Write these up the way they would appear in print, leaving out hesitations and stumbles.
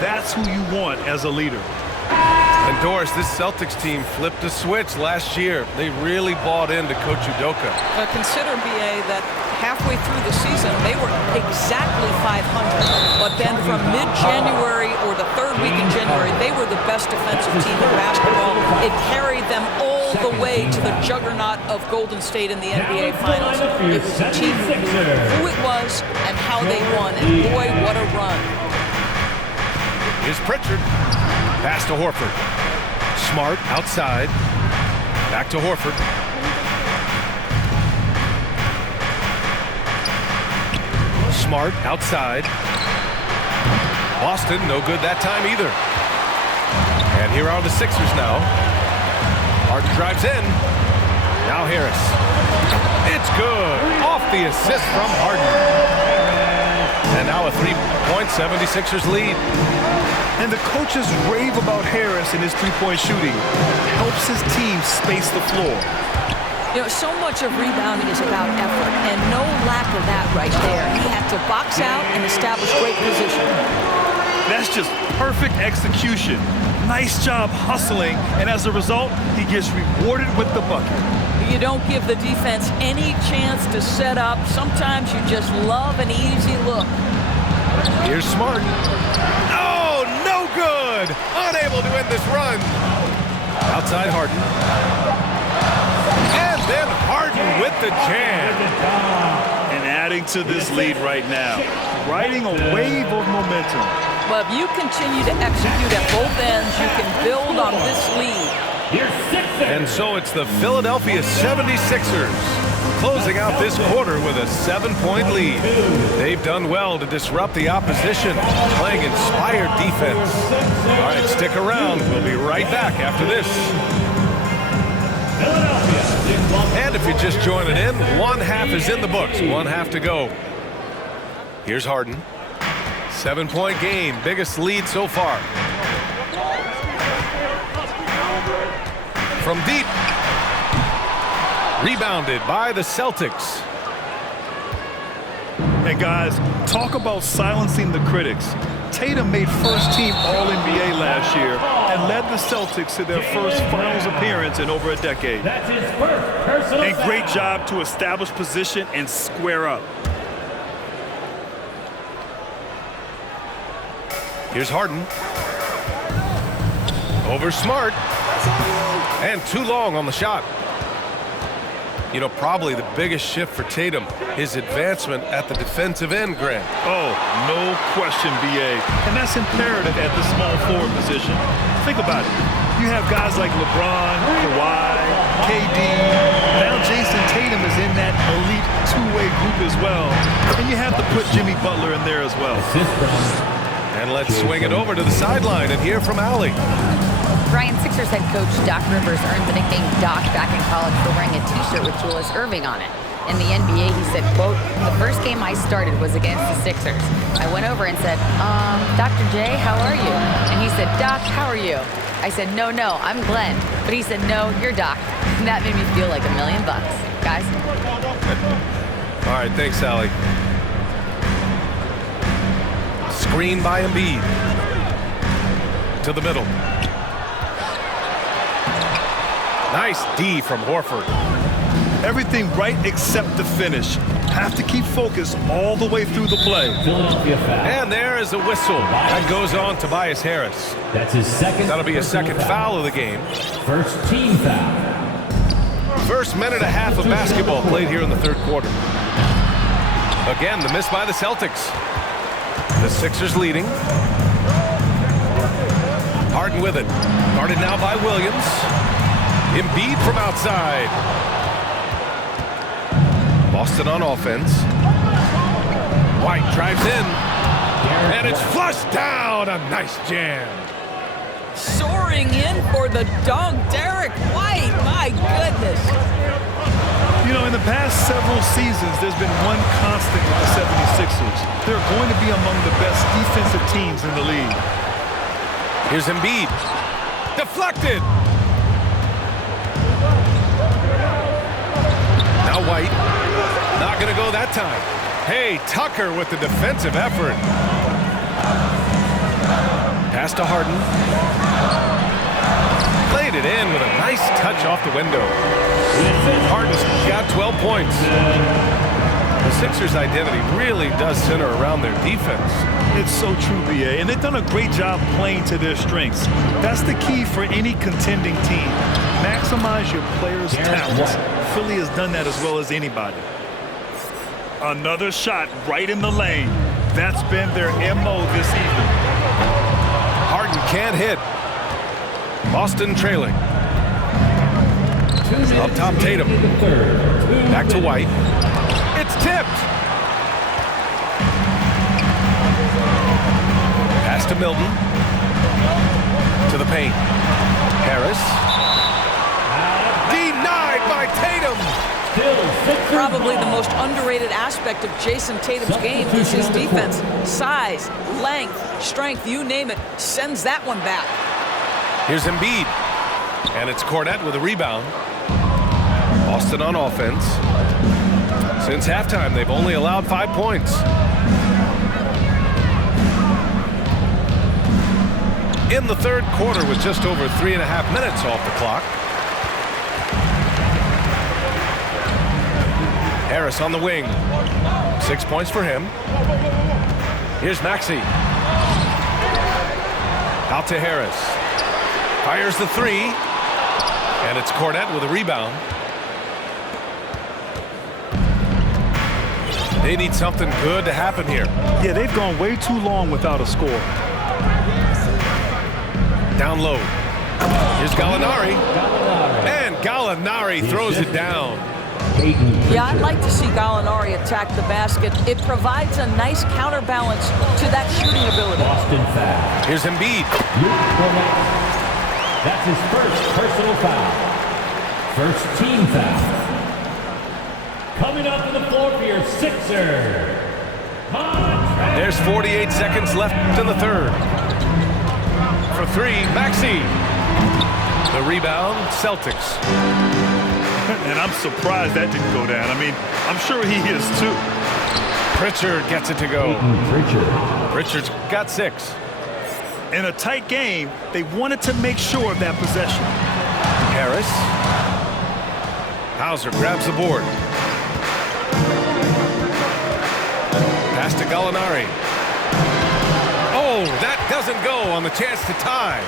That's who you want as a leader. And Doris, this Celtics team flipped a switch last year. They really bought into Coach Udoka. Consider, BA, that halfway through the season, they were exactly 500. But then from mid-January or the third week in January, they were the best defensive team in basketball. It carried them all the way to the juggernaut of Golden State in the NBA Finals. It was a team who knew who it was and how they won. And boy, what a run. Here's Pritchard. Pass to Horford. Smart outside. Back to Horford. Smart outside. Boston, no good that time either. And here are the Sixers now. Harden drives in. Now Harris. It's good. Off the assist from Harden. And now a 3-point 76ers lead. And the coaches rave about Harris and his three-point shooting. Helps his team space the floor. You know, so much of rebounding is about effort, and no lack of that right there. He had to box out and establish great position. That's just perfect execution. Nice job hustling, and as a result, he gets rewarded with the bucket. You don't give the defense any chance to set up. Sometimes you just love an easy look. Here's Smart. Oh, no good! Unable to end this run. Outside Harden. And then Harden with the jam. And adding to this lead right now. Riding a wave of momentum. Well, if you continue to execute at both ends, you can build on this lead. And so it's the Philadelphia 76ers closing out this quarter with a 7-point lead. They've done well to disrupt the opposition, playing inspired defense. All right, stick around. We'll be right back after this. And if you're just joining in, one half is in the books, one half to go. Here's Harden. 7-point game, biggest lead so far. From deep. Rebounded by the Celtics. And guys, talk about silencing the critics. Tatum made first-team All-NBA last year and led the Celtics to their first finals appearance in over a decade. That's his first personal And great foul. job to establish position and square up. Here's Harden. Over Smart. And too long on the shot. You know, probably the biggest shift for Tatum, his advancement at the defensive end, Grant. Oh, no question, BA. And that's imperative at the small forward position. Think about it. You have guys like LeBron, Kawhi, KD. Now Jason Tatum is in that elite two-way group as well. And you have to put Jimmy Butler in there as well. And let's swing it over to the sideline and hear from Allie. Brian, Sixers head coach Doc Rivers earned the nickname Doc back in college for wearing a T-shirt with Julius Erving on it. In the NBA, he said, quote, "The first game I started was against the Sixers. I went over and said, Dr. J, how are you?" And he said, "Doc, how are you?" I said, no, I'm Glenn." But he said, "No, you're Doc." And that made me feel like $1 million. Guys? All right, thanks, Allie. Screen by Embiid. To the middle. Nice D from Horford. Everything right except the finish. Have to keep focused all the way through the play. Philadelphia foul. And there is a whistle. That goes on Tobias Harris. That's his second. That'll be a second foul of the game. First team foul. First minute and a half of basketball played here in the third quarter. Again, the miss by the Celtics. The Sixers leading. Harden with it. Guarded now by Williams. Embiid from outside. Boston on offense. White drives in. And it's flushed down. A nice jam. Soaring in for the dunk, Derek White. My goodness. You know, in the past several seasons, there's been one constant with the 76ers. They're going to be among the best defensive teams in the league. Here's Embiid. Deflected. Now White. Not going to go that time. Hey, Tucker with the defensive effort. Pass to Harden. Played it in with a nice touch off the window. Harden's got 12 points. The Sixers' identity really does center around their defense. It's so true, BA, and they've done a great job playing to their strengths. That's the key for any contending team. Maximize your players' talents. Philly has done that as well as anybody. Another shot right in the lane. That's been their MO this evening. Harden can't hit. Boston trailing. Up top, Tatum. Back to White. It's tipped. Pass to Milton. To the paint. Harris. Denied by Tatum. Probably the most underrated aspect of Jason Tatum's game is his defense. Size, length, strength, you name it, sends that one back. Here's Embiid. And it's Cornette with a rebound. Boston on offense. Since halftime, they've only allowed 5 points. In the third quarter with just over 3.5 minutes off the clock. Harris on the wing. 6 points for him. Here's Maxey. Out to Harris. Fires the three. And it's Cornette with a rebound. They need something good to happen here. Yeah, they've gone way too long without a score. Down low. Here's Gallinari. And Gallinari throws it down. Yeah, I'd like to see Gallinari attack the basket. It provides a nice counterbalance to that shooting ability. Boston foul. Here's Embiid. That's his first personal foul. First team foul. Coming up to the floor for your Sixers. There's 48 seconds left in the third. For three, Maxey. The rebound, Celtics. And I'm surprised that didn't go down. I mean, I'm sure he is too. Pritchard gets it to go. Pritchard's got 6. In a tight game, they wanted to make sure of that possession. Harris. Hauser grabs the board. Pass to Gallinari. Oh, that doesn't go on the chance to tie.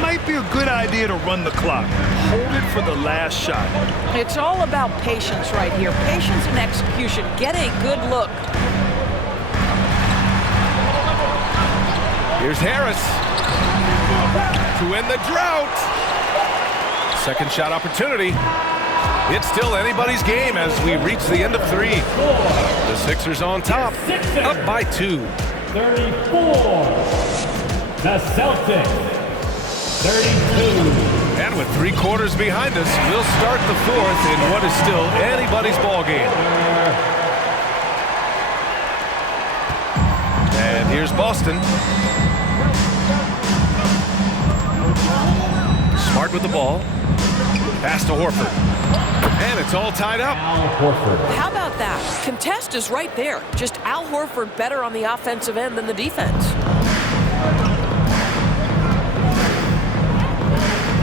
Might be a good idea to run the clock. Hold it for the last shot. It's all about patience right here. Patience and execution. Get a good look. Here's Harris to end the drought. Second shot opportunity. It's still anybody's game as we reach the end of 3. The Sixers on top, up by 2. 34. The Celtics. 32. And with 3 quarters behind us, we'll start the 4th in what is still anybody's ball game. And here's Boston. Smart with the ball. Pass to Horford. And it's all tied up. Al Horford. How about that? Contest is right there. Just Al Horford better on the offensive end than the defense.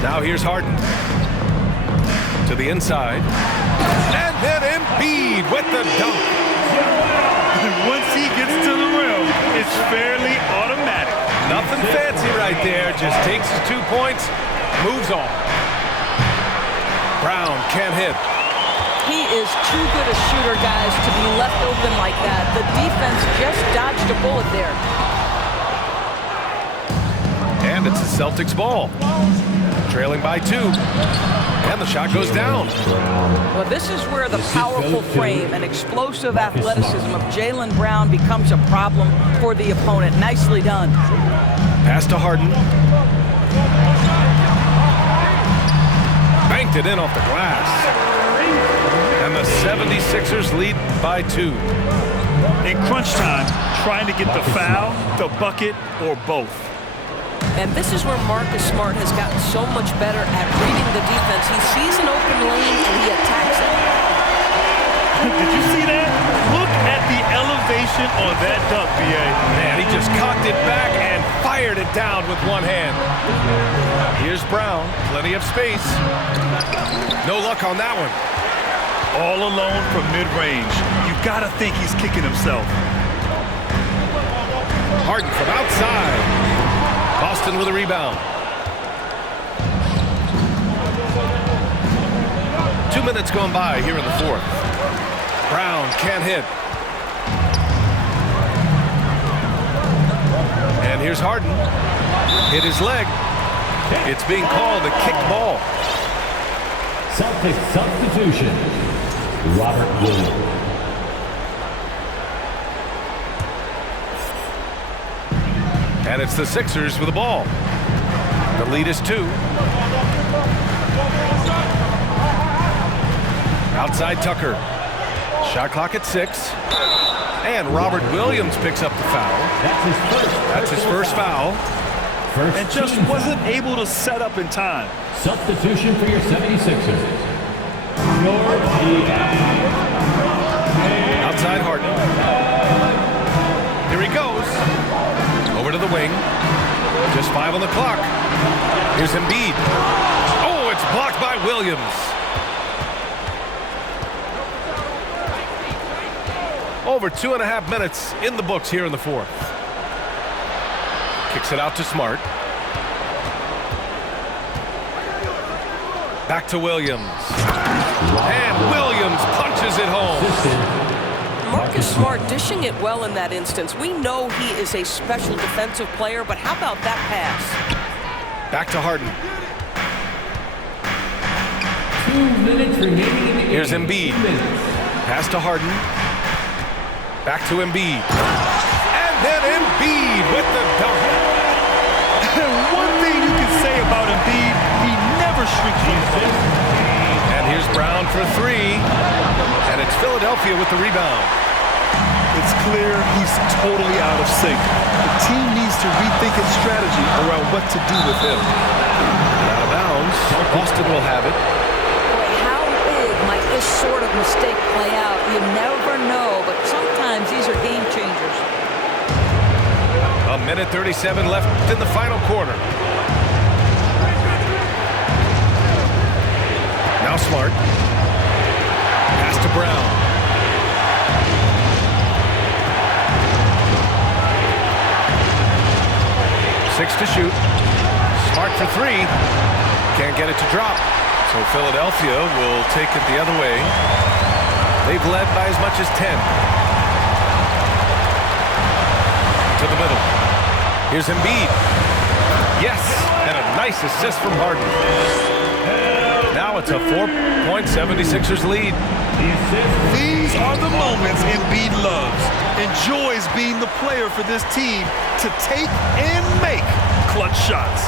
Now here's Harden. To the inside. And then Embiid with the dunk. Once he gets to the rim, it's fairly automatic. Nothing fancy right there. Just takes his 2 points, moves on. Brown can't hit. He is too good a shooter, guys, to be left open like that. The defense just dodged a bullet there. And it's the Celtics ball. Trailing by 2. And the shot goes down. Well, this is where the powerful frame and explosive athleticism of Jaylen Brown becomes a problem for the opponent. Nicely done. Pass to Harden. Banked it in off the glass. And the 76ers lead by 2. In crunch time, trying to get the foul, the bucket, or both. And this is where Marcus Smart has gotten so much better at reading the defense. He sees an open lane and he attacks it. Did you see that? Look at the elevation elevation on that dunk, B.A. Man, he just cocked it back and fired it down with one hand. Here's Brown. Plenty of space. No luck on that one. All alone from mid-range. You got to think he's kicking himself. Harden from outside. Boston with a rebound. 2 minutes gone by here in the fourth. Brown can't hit. And here's Harden. Hit his leg. It's being called a kick ball. Celtics substitution. Robert Williams. And it's the Sixers with the ball. The lead is 2. Outside Tucker. Shot clock at 6. And Robert Williams picks up the foul. That's his first foul. And just wasn't able to set up in time. Substitution for your 76ers. Outside Harden. Here he goes. Over to the wing. Just 5 on the clock. Here's Embiid. Oh, it's blocked by Williams. Over 2.5 minutes in the books here in the fourth. Kicks it out to Smart. Back to Williams. And Williams punches it home. Marcus Smart dishing it well in that instance. We know he is a special defensive player, but how about that pass? Back to Harden. 2 minutes remaining in the game. Here's Embiid. Pass to Harden. Back to Embiid. And then Embiid with the dunk. One thing you can say about Embiid, he never shrinks from the ball. And here's Brown for 3. And it's Philadelphia with the rebound. It's clear he's totally out of sync. The team needs to rethink its strategy around what to do with him. Out of bounds. Boston will have it. Boy, how big might this sort of mistake play out? You never know, but sometimes these are game changers. A minute 37 left in the final quarter. Now Smart. Pass to Brown. Six to shoot. Smart for 3. Can't get it to drop. So Philadelphia will take it the other way. They've led by as much as 10. To the middle. Here's Embiid. Yes, and a nice assist from Harden. Now it's a 4-point 76ers lead. These are the moments Embiid loves. Enjoys being the player for this team to take and make clutch shots.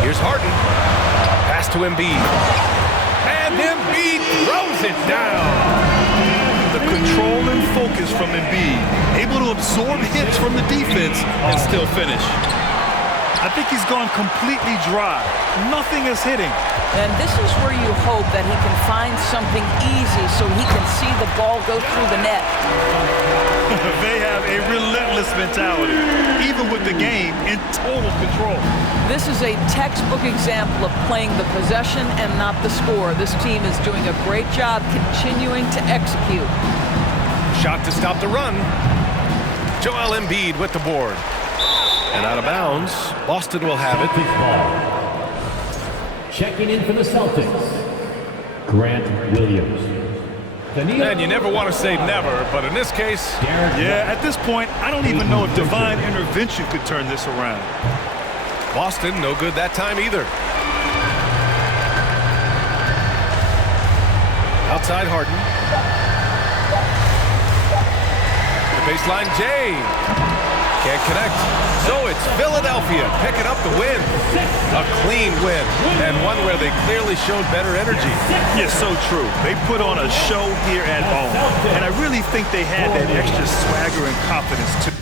Here's Harden. Pass to Embiid. And Embiid throws it down. The control and focus from Embiid, able to absorb hits from the defense and still finish. I think he's gone completely dry. Nothing is hitting. And this is where you hope that he can find something easy so he can see the ball go through the net. They have a relentless mentality, even with the game in total control. This is a textbook example of playing the possession and not the score. This team is doing a great job continuing to execute. Shot to stop the run. Joel Embiid with the board. And out of bounds, Boston will have it. Checking in for the Celtics, Grant Williams. And you never want to say never, but in this case... Yeah, at this point, I don't even know if divine intervention could turn this around. Boston, no good that time either. Outside Harden. The baseline, Jay. Can't connect. So it's Philadelphia picking up the win. A clean win, and one where they clearly showed better energy. Yeah, so true. They put on a show here at home, and I really think they had that extra swagger and confidence too.